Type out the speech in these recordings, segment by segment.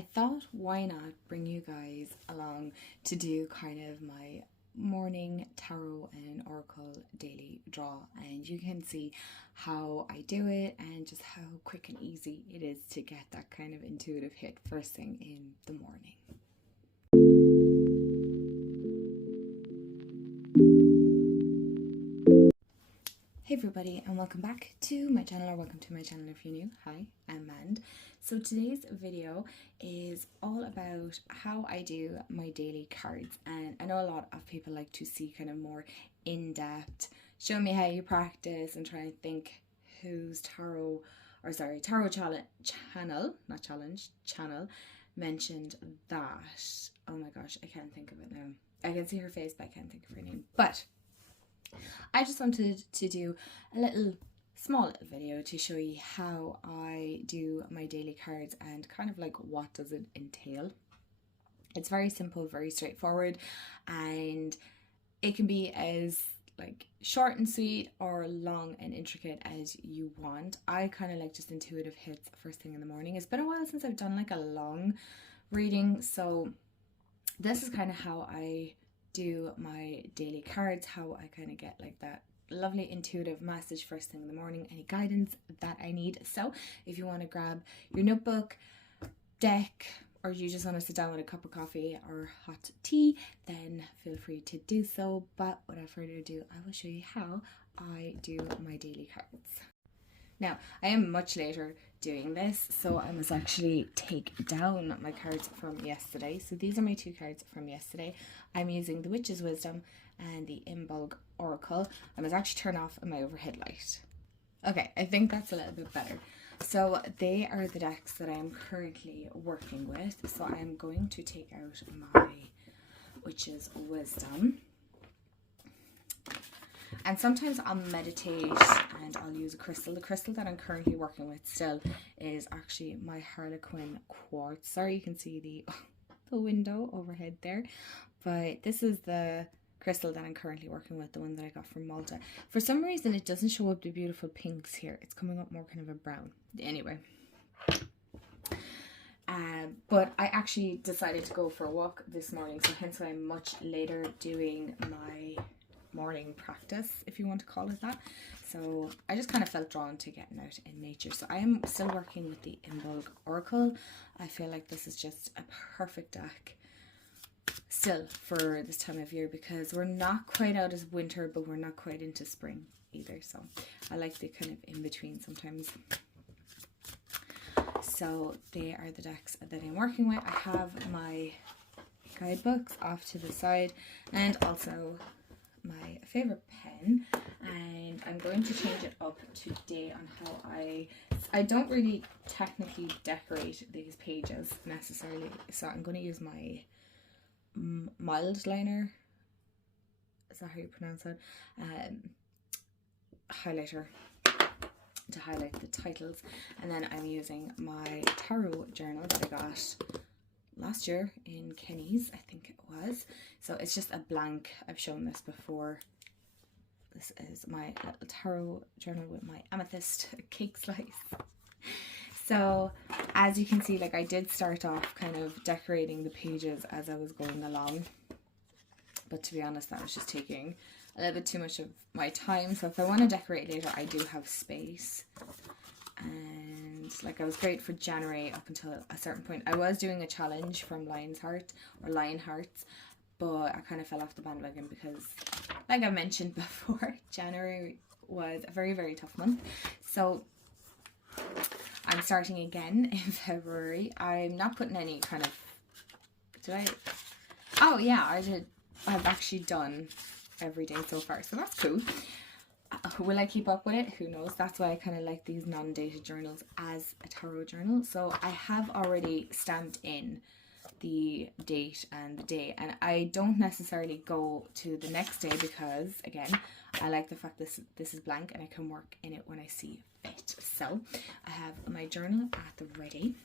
I thought, why not bring you guys along to do kind of my morning tarot and oracle daily draw, and you can see how I do it and just how quick and easy it is to get that kind of intuitive hit first thing in the morning. Hey everybody, and welcome back to my channel, or welcome to my channel if you're new. Hi, I'm Mand. So today's video is all about how I do my daily cards, and I know a lot of people like to see kind of more in-depth, show me how you practice, and try and think whose tarot channel mentioned that. Oh my gosh, I can't think of it now. I can see her face, but I can't think of her name. But I just wanted to do a small little video to show you how I do my daily cards and kind of like what does it entail. It's very simple, very straightforward, and it can be as like short and sweet or long and intricate as you want. I kind of like just intuitive hits first thing in the morning. It's been a while since I've done like a long reading, so this is kind of how I do my daily cards, how I kind of get like that lovely intuitive message first thing in the morning, any guidance that I need. So if you want to grab your notebook, deck, or you just want to sit down with a cup of coffee or hot tea, then feel free to do so. But without further ado, I will show you how I do my daily cards. Now, I am much later doing this, so I must actually take down my cards from yesterday. So these are my two cards from yesterday. I'm using the Witch's Wisdom and the Imbolc Oracle. I must actually turn off my overhead light. Okay, I think that's a little bit better. So they are the decks that I am currently working with. So I'm going to take out my Witch's Wisdom. And sometimes I'll meditate and I'll use a crystal. The crystal that I'm currently working with still is actually my Harlequin quartz. Sorry, you can see the window overhead there. But this is the crystal that I'm currently working with, the one that I got from Malta. For some reason, it doesn't show up the beautiful pinks here. It's coming up more kind of a brown. Anyway. But I actually decided to go for a walk this morning, so hence why I'm much later doing my morning practice, if you want to call it that. So I just kind of felt drawn to getting out in nature. So I am still working with the Imbolc Oracle. I feel like this is just a perfect deck still for this time of year, because we're not quite out as winter, but we're not quite into spring either. So I like the kind of in between sometimes. So they are the decks that I'm working with. I have my guidebooks off to the side, and also my favorite pen, and I'm going to change it up today on how I don't really technically decorate these pages necessarily, so I'm going to use my mild liner, is that how you pronounce it, highlighter to highlight the titles, and then I'm using my tarot journal that I got last year in Kenny's, I think it was. So it's just a blank. I've shown this before. This is my little tarot journal with my amethyst cake slice. So as you can see, like I did start off kind of decorating the pages as I was going along, but to be honest, that was just taking a little bit too much of my time. So if I want to decorate later, I do have space. And like I was great for January up until a certain point. I was doing a challenge from Lionhearts, but I kind of fell off the bandwagon because, like I mentioned before, January was a very, very tough month. So I'm starting again in February. I'm not putting any kind of, oh yeah, I did. I've actually done every day so far, so that's cool. Will I keep up with it? Who knows? That's why I kind of like these non-dated journals as a tarot journal. So I have already stamped in the date and the day, and I don't necessarily go to the next day because, again, I like the fact this is blank and I can work in it when I see fit. So I have my journal at the ready,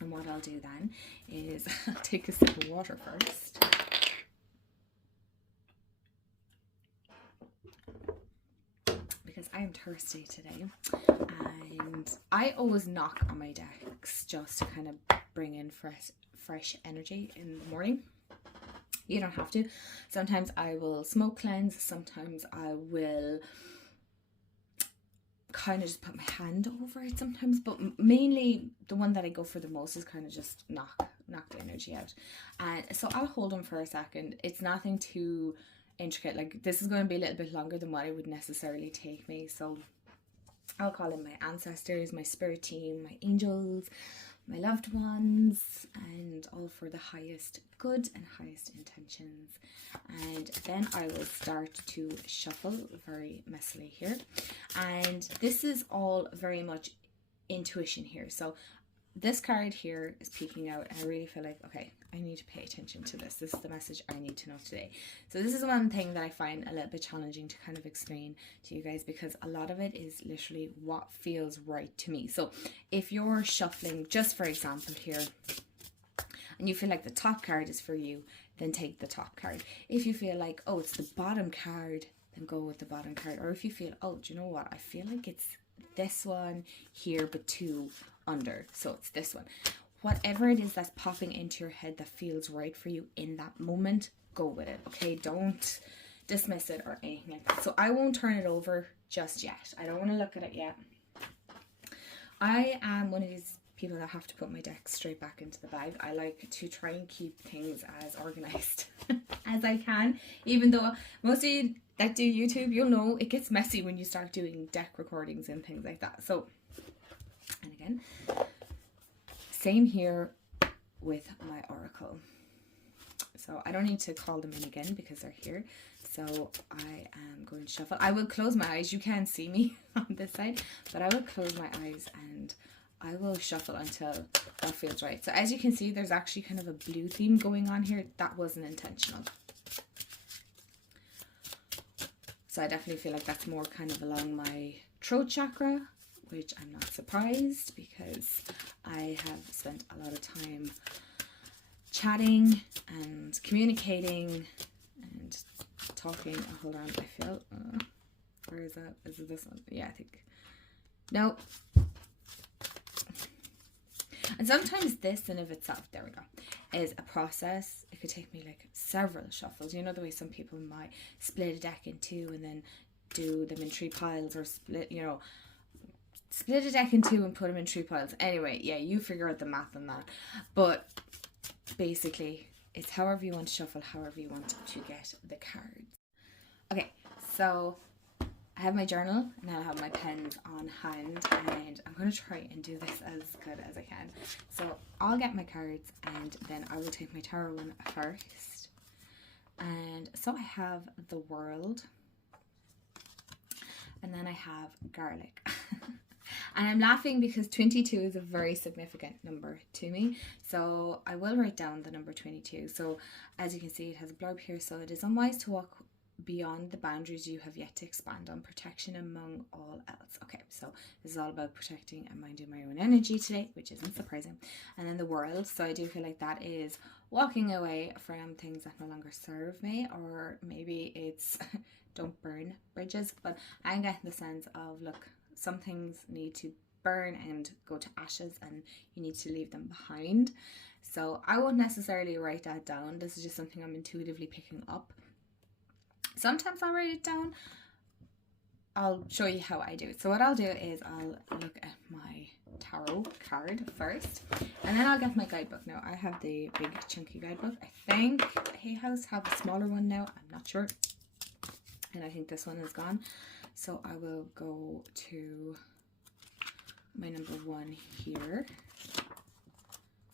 and what I'll do then is I'll take a sip of water first. Because I am thirsty today, and I always knock on my decks just to kind of bring in fresh energy in the morning. You don't have to. Sometimes I will smoke cleanse. Sometimes I will kind of just put my hand over it sometimes, but mainly the one that I go for the most is kind of just knock the energy out. And so I'll hold them for a second. It's nothing too intricate. Like, this is going to be a little bit longer than what it would necessarily take me. So I'll call in my ancestors, my spirit team, my angels, my loved ones, and all for the highest good and highest intentions. And then I will start to shuffle very messily here. And this is all very much intuition here. So this card here is peeking out, and I really feel like, okay, I need to pay attention to this. This is the message I need to know today. So this is one thing that I find a little bit challenging to kind of explain to you guys, because a lot of it is literally what feels right to me. So if you're shuffling, just for example here, and you feel like the top card is for you, then take the top card. If you feel like, oh, it's the bottom card, then go with the bottom card. Or if you feel, oh, do you know what? I feel like it's this one here, but two under, so it's this one. Whatever it is that's popping into your head that feels right for you in that moment, go with it, okay? Don't dismiss it or anything like that. So I won't turn it over just yet. I don't want to look at it yet. I am one of these people that have to put my deck straight back into the bag. I like to try and keep things as organized as I can, even though most of you that do YouTube, you'll know it gets messy when you start doing deck recordings and things like that. So, and again, same here with my oracle. So I don't need to call them in again because they're here. So I am going to shuffle. I will close my eyes. You can't see me on this side, but I will close my eyes and I will shuffle until that feels right. So as you can see, there's actually kind of a blue theme going on here. That wasn't intentional. So I definitely feel like that's more kind of along my throat chakra, which I'm not surprised because I have spent a lot of time chatting and communicating and talking. Oh, hold on, I feel, where is that? Is it this one? Yeah, I think. No. And sometimes this in of itself, there we go, is a process. It could take me like several shuffles. You know the way some people might split a deck in two and then do them in 3 piles, or split, you know, split a deck in 2 and put them in 3 piles. Anyway, yeah, you figure out the math on that. But basically, it's however you want to shuffle, however you want to get the cards. Okay, so I have my journal and I have my pens on hand, and I'm going to try and do this as good as I can. So I'll get my cards and then I will take my tarot one first. And so I have the World, and then I have Garlic. And I'm laughing because 22 is a very significant number to me. So I will write down the number 22. So as you can see, it has a blurb here. So it is unwise to walk beyond the boundaries you have yet to expand on. Protection among all else. Okay, so this is all about protecting and minding my own energy today, which isn't surprising. And then the World. So I do feel like that is walking away from things that no longer serve me, or maybe it's don't burn bridges. But I'm getting the sense of, look, some things need to burn and go to ashes, and you need to leave them behind. So I won't necessarily write that down. This is just something I'm intuitively picking up. Sometimes I'll write it down. I'll show you how I do it. So what I'll do is I'll look at my tarot card first, and then I'll get my guidebook. Now I have the big chunky guidebook. I think Hay House have a smaller one now. I'm not sure. And I think this one is gone. So I will go to my number 1 here.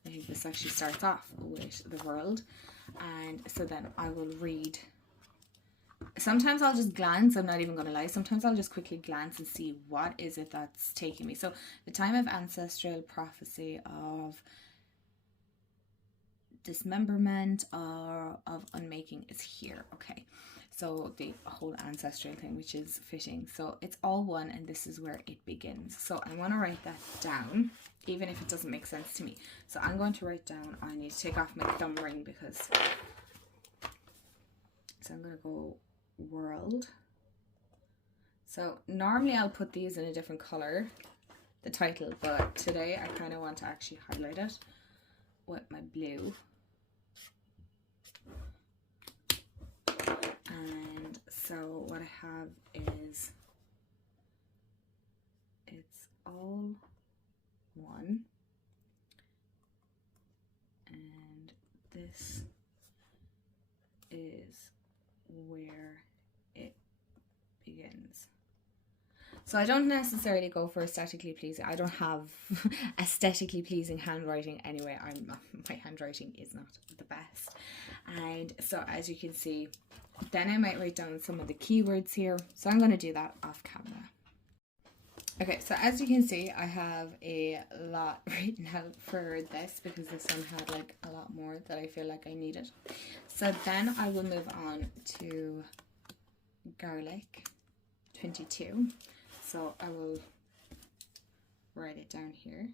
I think this actually starts off with the World. And so then I will read. Sometimes I'll just glance, I'm not even going to lie. Sometimes I'll just quickly glance and see what is it that's taking me. So the time of ancestral prophecy, of dismemberment, or of unmaking is here. Okay. So the whole ancestral thing, which is fitting. So it's all one, and this is where it begins. So I want to write that down, even if it doesn't make sense to me. So I'm going to write down, I need to take off my thumb ring because, so I'm going to go World. So normally I'll put these in a different color, the title, but today I kind of want to actually highlight it. with my blue. And so what I have is, it's all one, and this is where it begins. So I don't necessarily go for aesthetically pleasing. I don't have aesthetically pleasing handwriting anyway. My handwriting is not the best. And so as you can see, then I might write down some of the keywords here. So I'm going to do that off camera. Okay, so as you can see, I have a lot written out for this because this one had like a lot more that I feel like I needed. So then I will move on to garlic 22. So I will write it down here.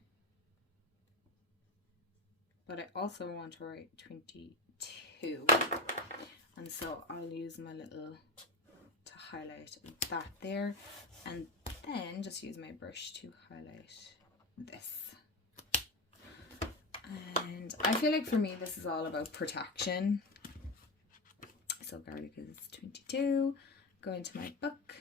But I also want to write 22. And so I'll use my little to highlight that there. And then just use my brush to highlight this. And I feel like for me, this is all about protection. So garlic is 22. Go into my book.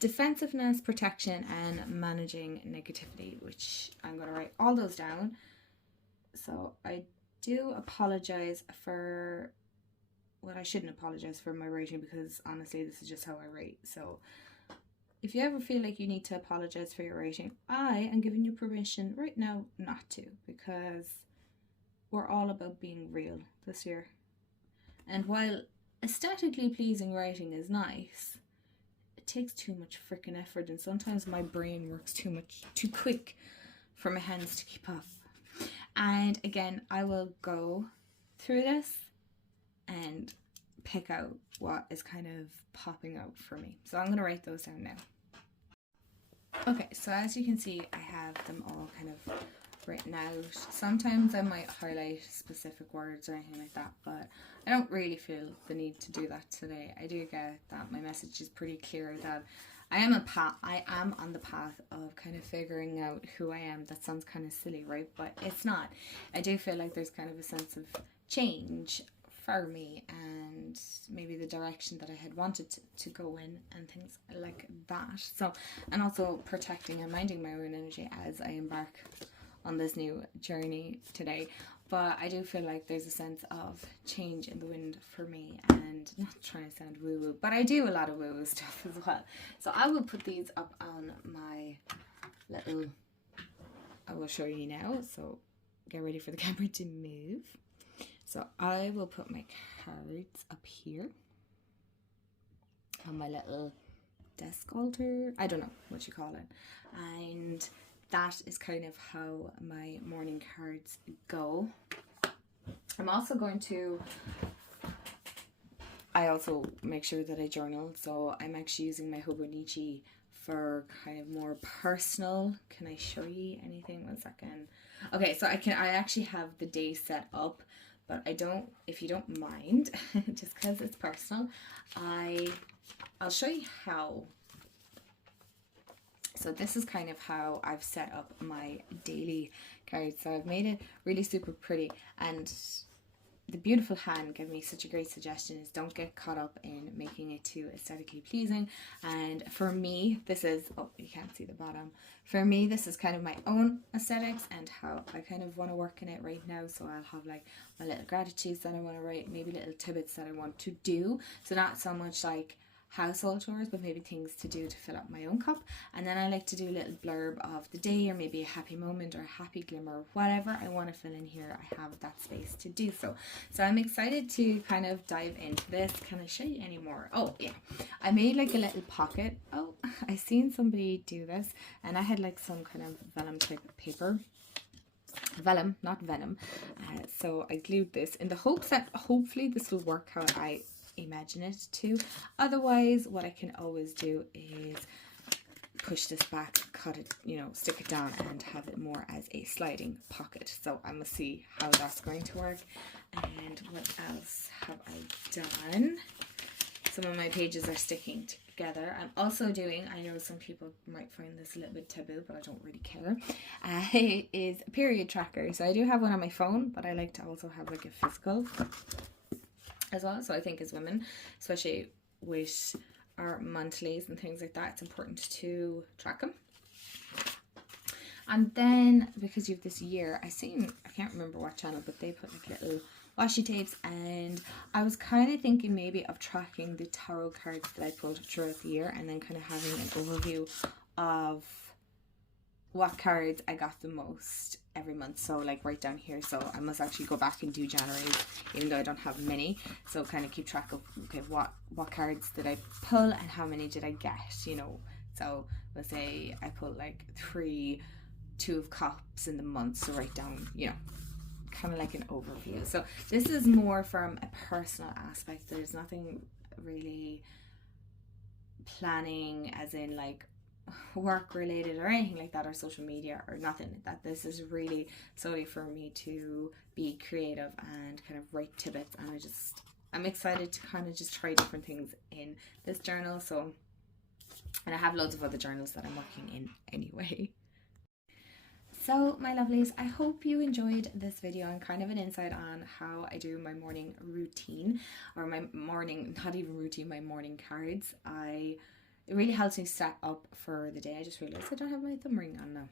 Defensiveness, protection, and managing negativity, which I'm going to write all those down. So I do apologize for, well, I shouldn't apologize for my writing because honestly this is just how I write. So if you ever feel like you need to apologize for your writing, I am giving you permission right now not to, because we're all about being real this year. And while aesthetically pleasing writing is nice, it takes too much freaking effort, and sometimes my brain works too quick for my hands to keep up. And again, I will go through this and pick out what is kind of popping out for me. So I'm going to write those down now. Okay, so as you can see, I have them all kind of written out. Sometimes I might highlight specific words or anything like that, but I don't really feel the need to do that today. I do get that my message is pretty clear that I am on the path of kind of figuring out who I am. That sounds kind of silly, right? But it's not. I do feel like there's kind of a sense of change for me, and maybe the direction that I had wanted to go in and things like that. So, and also protecting and minding my own energy as I embark on this new journey today. But I do feel like there's a sense of change in the wind for me, and not trying to sound woo-woo, but I do a lot of woo-woo stuff as well. So I will put these up on my little, I will show you now, so get ready for the camera to move. So I will put my cards up here on my little desk altar. I don't know what you call it. And that is kind of how my morning cards go. I'm also going to, I also make sure that I journal. So I'm actually using my Hobonichi for kind of more personal. Can I show you anything? 1 second. Okay, so I actually have the day set up, but I don't, if you don't mind, just because it's personal, I'll show you how. So this is kind of how I've set up my daily cards. So I've made it really super pretty, and the beautiful hand gave me such a great suggestion is don't get caught up in making it too aesthetically pleasing. And for me, this is, oh, you can't see the bottom. For me, this is kind of my own aesthetics and how I kind of want to work in it right now. So I'll have like my little gratitudes that I want to write, maybe little tidbits that I want to do. So not so much like household chores, but maybe things to do to fill up my own cup. And then I like to do a little blurb of the day, or maybe a happy moment or a happy glimmer, whatever I want to fill in here. I have that space to do so. So I'm excited to kind of dive into this. Can I show you any more? Oh yeah, I made like a little pocket. Oh, I seen somebody do this, and I had like some kind of vellum type paper. Vellum, not venom. So I glued this in the hopes that hopefully this will work how I imagine it to. Otherwise, what I can always do is push this back, cut it, you know, stick it down and have it more as a sliding pocket. So I'm gonna see how that's going to work. And what else have I done? Some of my pages are sticking together. I'm also doing, I know some people might find this a little bit taboo, but I don't really care, is a period tracker. So I do have one on my phone, but I like to also have like a physical as well. So I think as women, especially with our monthlies and things like that, it's important to track them. And then because you have this year, I can't remember what channel, but they put like little washi tapes, and I was kind of thinking maybe of tracking the tarot cards that I pulled throughout the year, and then kind of having an overview of what cards I got the most every month. So like right down here, so I must actually go back and do January, even though I don't have many, so kind of keep track of, okay, what cards did I pull and how many did I get, you know. So let's say I pulled like 3 Two of Cups in the month, so write down, you know, kind of like an overview. So this is more from a personal aspect. There's nothing really planning as in like work related or anything like that, or social media or nothing like that. This is really solely for me to be creative and kind of write tidbits, and I'm excited to kind of just try different things in this journal. So, and I have loads of other journals that I'm working in anyway. So my lovelies, I hope you enjoyed this video and kind of an insight on how I do my morning routine, or my morning, not even routine, my morning cards. It really helps me set up for the day. I just realized I don't have my thumb ring on now.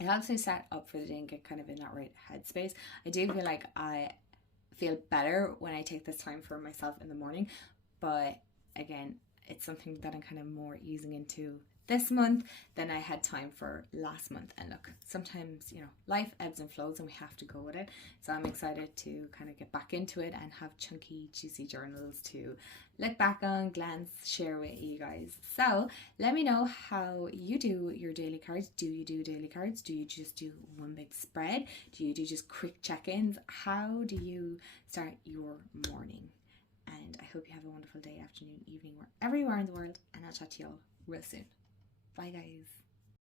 It helps me set up for the day and get kind of in that right headspace. I do feel like I feel better when I take this time for myself in the morning, but again, it's something that I'm kind of more easing into this month than I had time for last month. And look, sometimes, you know, life ebbs and flows and we have to go with it. So I'm excited to kind of get back into it and have chunky, juicy journals to look back on, glance, share with you guys. So let me know how you do your daily cards. Do you do daily cards? Do you just do one big spread? Do you do just quick check-ins? How do you start your morning? And I hope you have a wonderful day, afternoon, evening, wherever you are in the world. And I'll chat to you all real soon. Bye guys.